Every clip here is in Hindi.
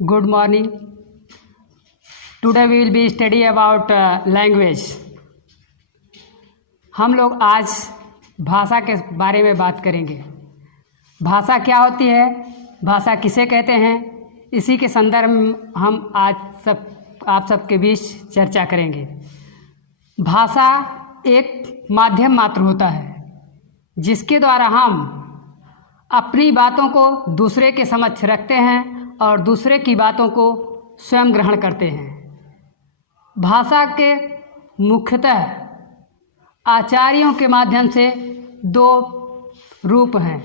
Good morning. Today we will be study about language. हम लोग आज भाषा के बारे में बात करेंगे। भाषा क्या होती है, भाषा किसे कहते हैं, इसी के संदर्भ में हम आज आप सबके बीच चर्चा करेंगे। भाषा एक माध्यम मात्र होता है जिसके द्वारा हम अपनी बातों को दूसरे के समक्ष रखते हैं और दूसरे की बातों को स्वयं ग्रहण करते हैं। भाषा के मुख्यतः आचार्यों के माध्यम से दो रूप हैं।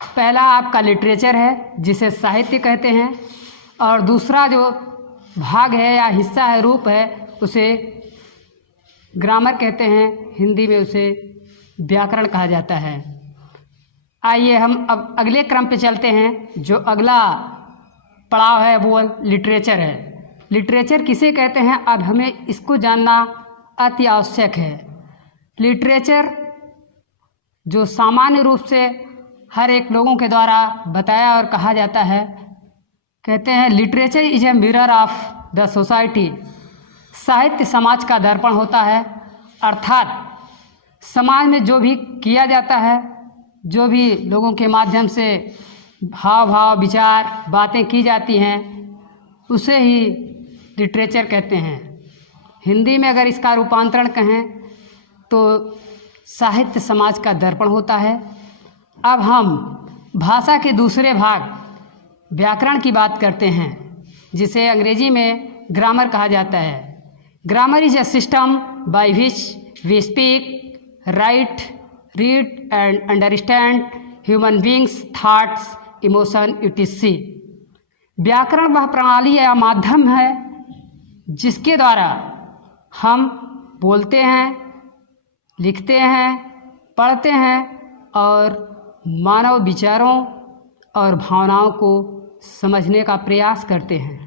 पहला आपका लिटरेचर है जिसे साहित्य कहते हैं, और दूसरा जो भाग है या हिस्सा है, रूप है, उसे ग्रामर कहते हैं। हिंदी में उसे व्याकरण कहा जाता है। आइए हम अब अगले क्रम पे चलते हैं। जो अगला पड़ाव है वो लिटरेचर है। लिटरेचर किसे कहते हैं, अब हमें इसको जानना अति आवश्यक है। लिटरेचर जो सामान्य रूप से हर एक लोगों के द्वारा बताया और कहा जाता है, कहते हैं literature is a mirror of the society. साहित्य समाज का दर्पण होता है, अर्थात समाज में जो भी किया जाता है, जो भी लोगों के माध्यम से भाव विचार बातें की जाती हैं, उसे ही लिटरेचर कहते हैं। हिंदी में अगर इसका रूपांतरण कहें तो साहित्य समाज का दर्पण होता है। अब हम भाषा के दूसरे भाग व्याकरण की बात करते हैं, जिसे अंग्रेजी में ग्रामर कहा जाता है। Grammar is a system by which we speak, write, read and understand human beings, thoughts, emotion, etc। व्याकरण वह प्रणाली या माध्यम है जिसके द्वारा हम बोलते हैं, लिखते हैं, पढ़ते हैं और मानव विचारों और भावनाओं को समझने का प्रयास करते हैं।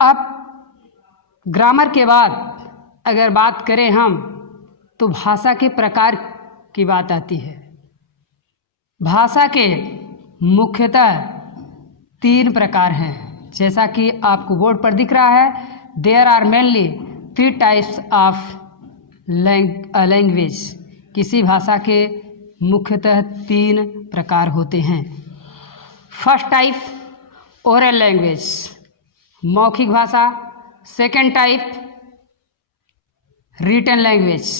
अब ग्रामर के बाद अगर बात करें हम, तो भाषा के प्रकार की बात आती है। भाषा के मुख्यतः 3 प्रकार हैं, जैसा कि आपको बोर्ड पर दिख रहा है। There are mainly 3 types of language. किसी भाषा के मुख्यतः 3 प्रकार होते हैं। फर्स्ट टाइप ओरल लैंग्वेज, मौखिक भाषा। सेकेंड टाइप रिटन लैंग्वेज,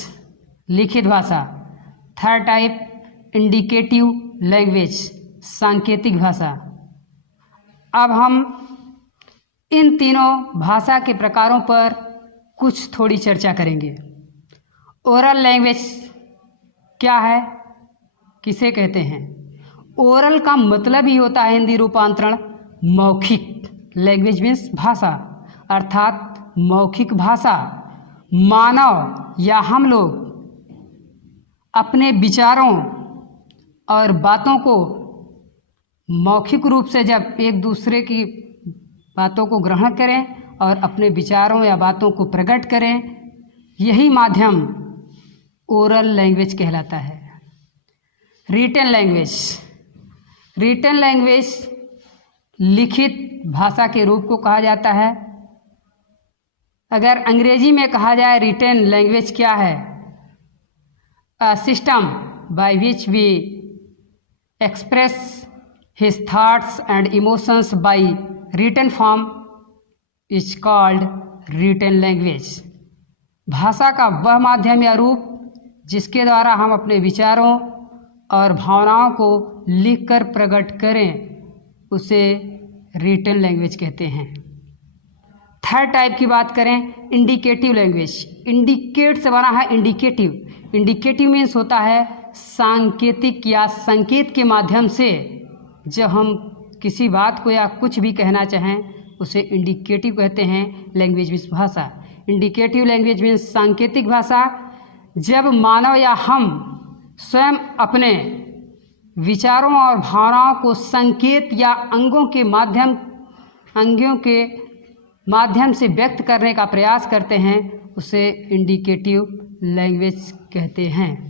लिखित भाषा। थर्ड टाइप इंडिकेटिव लैंग्वेज, सांकेतिक भाषा। अब हम इन तीनों भाषा के प्रकारों पर कुछ थोड़ी चर्चा करेंगे। ओरल लैंग्वेज क्या है, किसे कहते हैं? ओरल का मतलब ही होता है हिंदी रूपांतरण मौखिक। लैंग्वेज मीन्स भाषा, अर्थात मौखिक भाषा। मानव या हम लोग अपने विचारों और बातों को मौखिक रूप से जब एक दूसरे की बातों को ग्रहण करें और अपने विचारों या बातों को प्रकट करें, यही माध्यम ओरल लैंग्वेज कहलाता है। रिटन लैंग्वेज, रिटन लैंग्वेज लिखित भाषा के रूप को कहा जाता है। अगर अंग्रेजी में कहा जाए रिटन लैंग्वेज क्या है, a system by which we express his thoughts and emotions by written form is called written language. भाषा का वह माध्यम या रूप जिसके द्वारा हम अपने विचारों और भावनाओं को लिखकर प्रकट करें, उसे रिटन लैंग्वेज कहते हैं। थर्ड टाइप की बात करें, इंडिकेटिव लैंग्वेज। इंडिकेट से बना है इंडिकेटिव। इंडिकेटिव मीन्स होता है सांकेतिक या संकेत के माध्यम से जब हम किसी बात को या कुछ भी कहना चाहें, उसे इंडिकेटिव कहते हैं। लैंग्वेज मीन्स भाषा। इंडिकेटिव लैंग्वेज मीन्स सांकेतिक भाषा। जब मानव या हम स्वयं अपने विचारों और भावनाओं को संकेत या अंगों के माध्यम से व्यक्त करने का प्रयास करते हैं, उसे इंडिकेटिव लैंग्वेज कहते हैं।